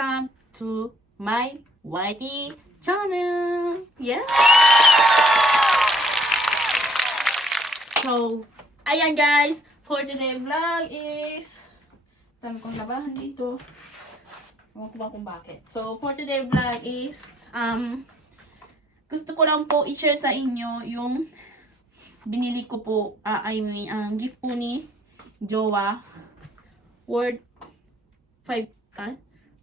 welcome to my YT channel. Yeah. So, ayan guys, for today vlog is dami kong labahan dito. Ewan ko ba kung bakit. So, for today vlog is gusto ko lang po i-share sa inyo yung binili ko po, gift po ni Jowa worth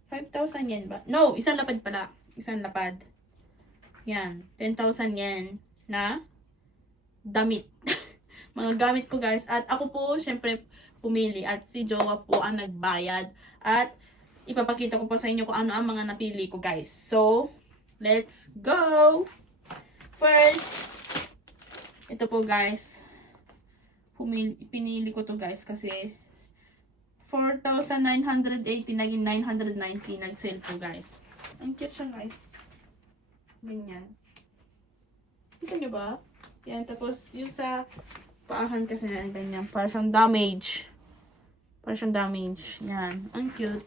5,000 yen ba? No, isang lapad pala. Isang lapad. Yan, 10,000 yen na damit. Mga gamit ko guys. At ako po, syempre, pumili. At si Jowa po ang nagbayad. At ipapakita ko po sa inyo kung ano ang mga napili ko guys. So, let's go! First, ito po guys. Pinili ko to guys kasi 4,980 naging 990 nag-sale po guys. Ang cute siya guys. Ganyan. Kita nyo ba? Yan. Tapos yung sa paahan kasi na ganyan. Para siyang damage. Yan. Ang cute.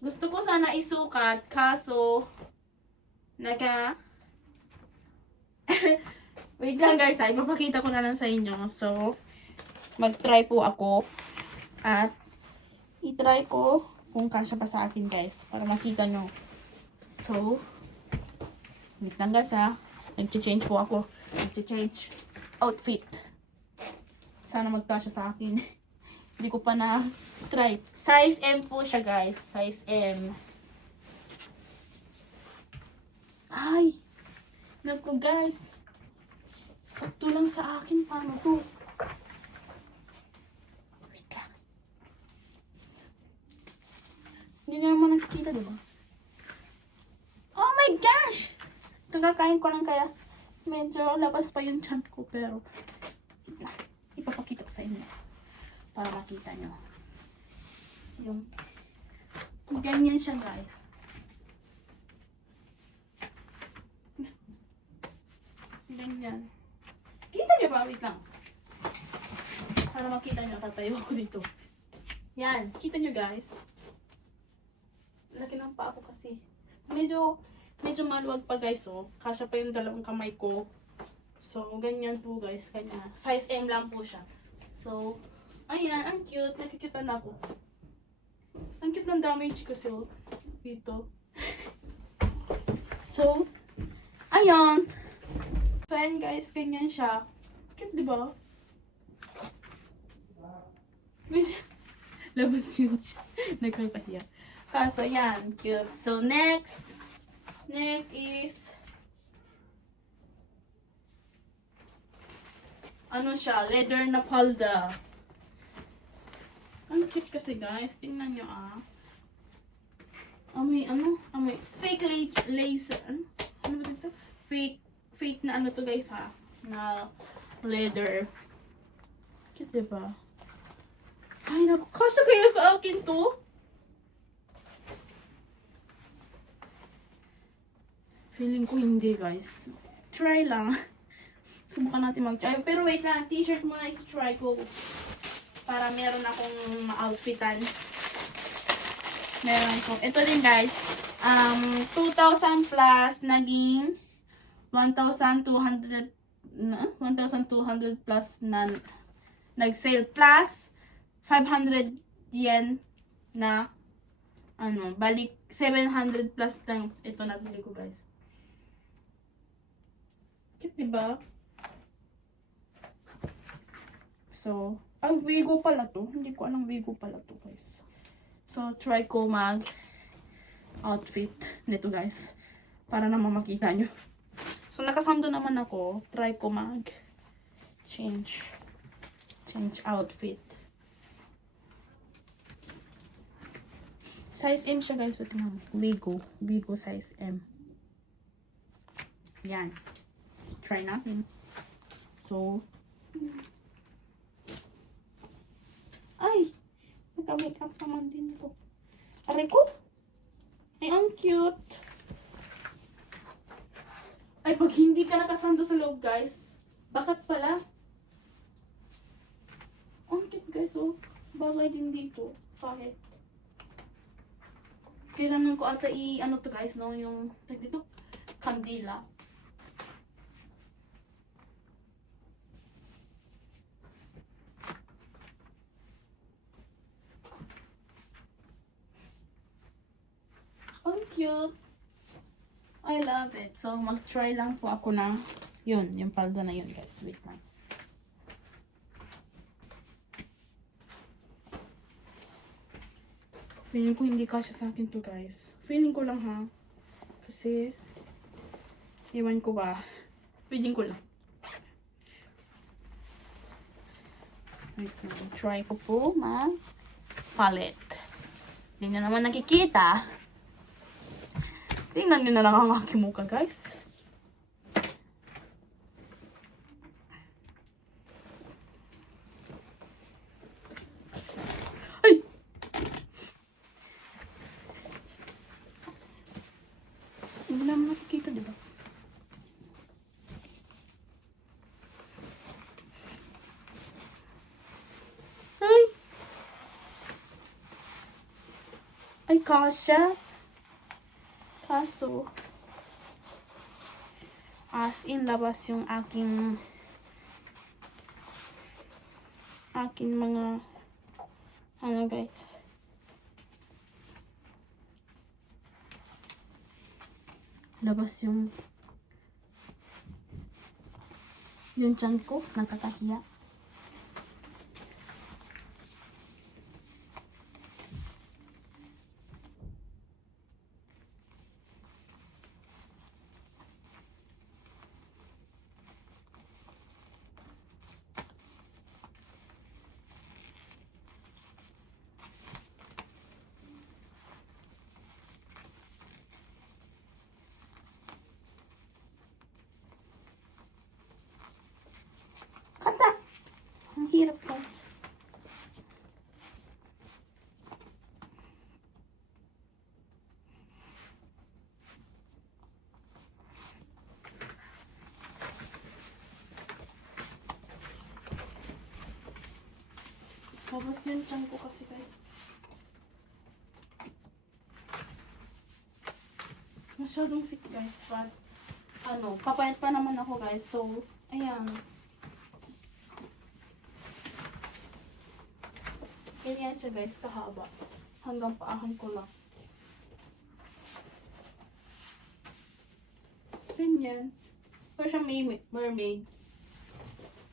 Gusto ko sana isukat kaso wait lang guys ha. Ipapakita ko na lang sa inyo. So, mag-try po ako. At i-try ko kung kasya pa sa akin guys. Para makita nyo. So, wait lang guys ha. Nag-change po ako. Nag-change outfit. Sana magkasya sa akin. Hindi ko pa na-try. Size M po siya guys. Size M. Ay! Naku guys. Sakto lang sa akin. Paano to? Hindi na naman nakikita, diba? Oh my gosh! Kakain ko lang kaya medyo labas pa yung tiyan ko. Pero, ipapakita ko sa inyo. Para makita nyo. Yung, ganyan siya guys. Ganyan. Kita nyo ba? Wait lang. Para makita nyo, tatayo ako dito. Yan. Kita nyo guys. Laki ng paa ko kasi. Medyo maluwag pa guys, oh. Kasya pa yung dalawang kamay ko. So, ganyan po guys. Kanya. Size M lang po siya. So, ayan. Ang cute. Nakikita na ako. Ang cute ng damage kasi, oh. Dito. So, ayan. So, ayan guys. Ganyan siya. Cute, diba? Medyo labas yun siya. Nagkakahiya. Kaso yan, cute. So next is ano siya, leather na palda. Ang cute kasi guys, tingnan nyo ah. Amoy fake lace, ano ba dito? Fake na ano to guys ha, na leather. Cute diba? Ay naku, kasya kaya sa akin to? Feeling ko hindi guys. Try lang. Subukan natin mag-try. Pero wait lang, t-shirt muna i-try ko. Para meron akong ma-outfitan. Meron ko. Ito din guys. 2,000 plus naging 1,200 plus na nag-sale plus 500 yen na balik 700 plus lang ito nabili ko guys. Cute, diba? So, Wigo pala to. Hindi ko alam Wigo pala to, guys. So, try ko mag-outfit nito, guys. Para naman makita nyo. So, nakasando naman ako. Try ko mag-change outfit. Size M siya, guys. So, tingnan mo. Wigo size M. Yan. Try natin. So, ay! Naka-makeup naman din ko. Aray ko! Ay, ang cute! Ay, pag hindi ka nakasando sa loob, guys, bakit pala? Ang cute, guys, oh. Bagay din dito. Kahit. Kailangan ko ata ano to guys, no? Yung, dito, kandila. Ang cute. I love it. So, mag-try lang po ako ng, yung palda na yun guys. Wait lang. Feeling ko hindi kasya sa akin to guys. Feeling ko lang ha. Kasi, ewan ko ba. Feeling ko lang. Wait lang. Try ko po mag-palette. Hindi nyo naman nakikita. Tingnan nyo na lang ang aking mukha, guys. Ay! Hindi mo naman nakikita, diba? Ay! Ay, kasya. Kaso, as in labas yung aking mga ano guys. Labas yung tiyan ko, nakakahiya. Ang hirap guys. Tapos yung tiyan ko kasi guys. Masyadong fit guys. But, papayat pa naman ako guys. So, ayan. Ganyan siya guys, kahaba. Hanggang paahan ko lang. Ganyan. Para siya mermaid.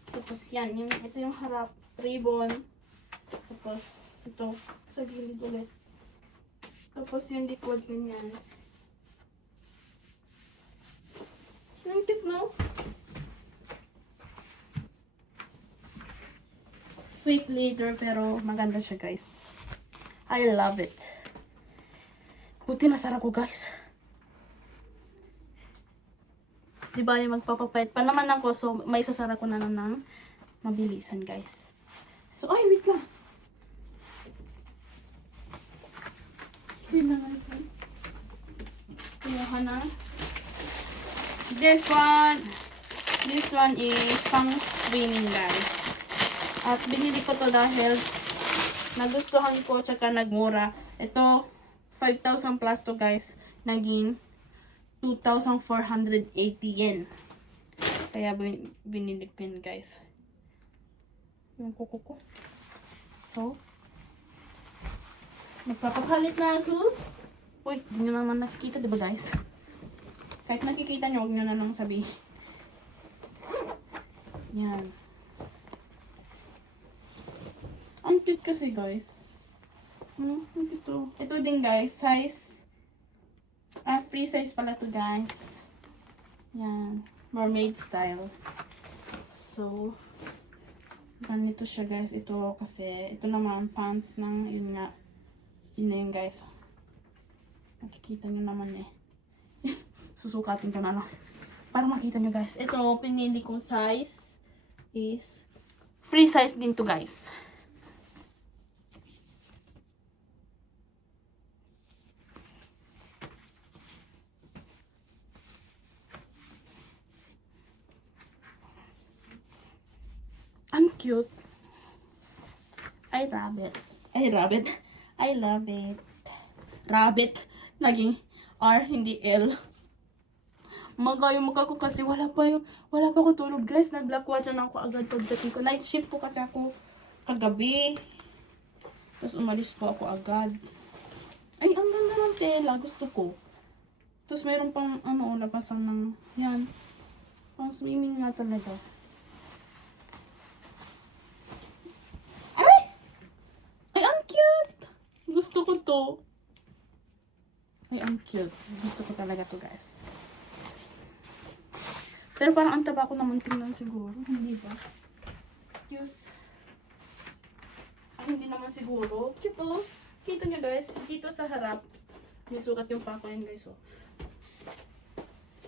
Tapos yan, ito yung harap, ribbon. Tapos, ito, sa gilid ulit. Tapos yung likod, ganyan. Yung tip, no? Fake leather, pero maganda siya, guys. I love it. Buti nasara ko, guys. Diba yung magpapapait pa naman ako, so may sasara ko na ng mabilisan, guys. So, ay, wait lang. Kailangan ko. Kumuha na. This one is pang swimming, guys. At binili ko to dahil nagustuhan ko tsaka nagmura. Ito, 5,000 plus to guys. Naging 2,480 yen. Kaya binili ko yun guys. Yung kuko ko. So, magpapapalit na ako. Uy, hindi nyo naman nakikita diba guys? Kahit nakikita nyo, huwag nyo na lang sabihin. Yan. Ang cute kasi guys. Ito din guys, size. Free size pala to guys. Yan. Mermaid style. So, ganito siya guys. Ito kasi, ito naman pants ng, yun nga. Yun na yun guys. Nakikita nyo naman eh. Susukatin ko na lang. Para makita nyo guys. Ito, pinili kong size is free size din to guys. Ang cute. I love it. I love it. Naging R, hindi L. Magayong ko kasi wala pa ako tulog guys. Naglakwatsan ako agad pagdating ko. Night shift po kasi ako kagabi. Tapos umalis po ako agad. Ay, ang ganda ng tela. Gusto ko. Tapos meron pang lapasan ng yan. Pang swimming nga talaga. Ay! Ay, ang cute! Gusto ko to. Ay, ang cute. Gusto ko talaga to guys. Pero parang ang taba ko naman tingnan siguro. Hindi ba? Excuse. Ay, hindi naman siguro. Cute oh. Kita nyo guys. Dito sa harap. May sukat yung pako yun guys oh.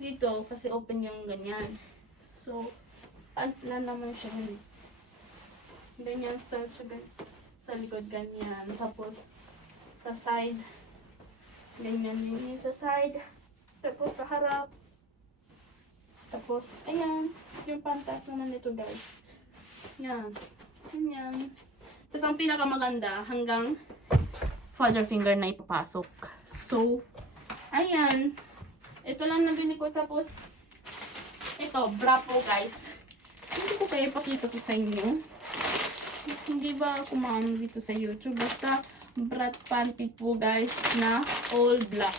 Dito, kasi open yung ganyan. So, pants na naman siya. Ganyan style siya guys. Sa likod ganyan. Tapos, sa side. Ganyan din sa side. Tapos, sa harap. Tapos, ayan. Yung pantas naman nito guys. Yan. Ganyan. Tapos, ang pinakamaganda, hanggang father finger na ipapasok. So, ayan. Ito lang nabili ko. Tapos, ito, bra po guys. Hindi ko kayo ipakita ko sa inyo. Hindi ba ako maano dito sa YouTube? Basta, brat panty po guys na all black.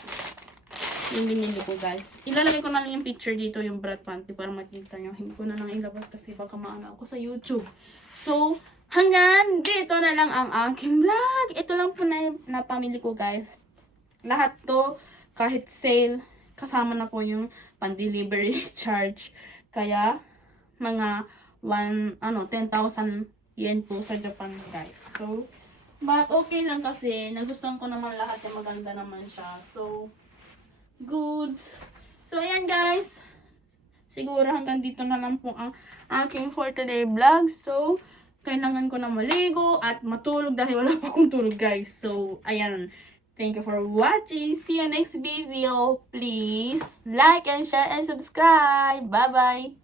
Yung binili ko guys. Ilalagay ko na lang yung picture dito, yung brat panty para makita nyo. Hindi ko na lang ilabas kasi baka maano ako sa YouTube. So, hanggang dito na lang ang aking vlog. Ito lang po na pamili ko guys. Lahat to, kahit sale, kasama na po yung pan-delivery charge. Kaya, mga 10,000 yen po sa Japan guys. So, but okay lang kasi, nagustuhan ko naman lahat yung maganda naman siya. So, good. So, ayan guys. Siguro hanggang dito na lang po ang aking for today vlog. So, kailangan ko na maligo at matulog dahil wala pa akong tulog guys. So, ayan. Thank you for watching. See you next video. Please like and share and subscribe. Bye-bye.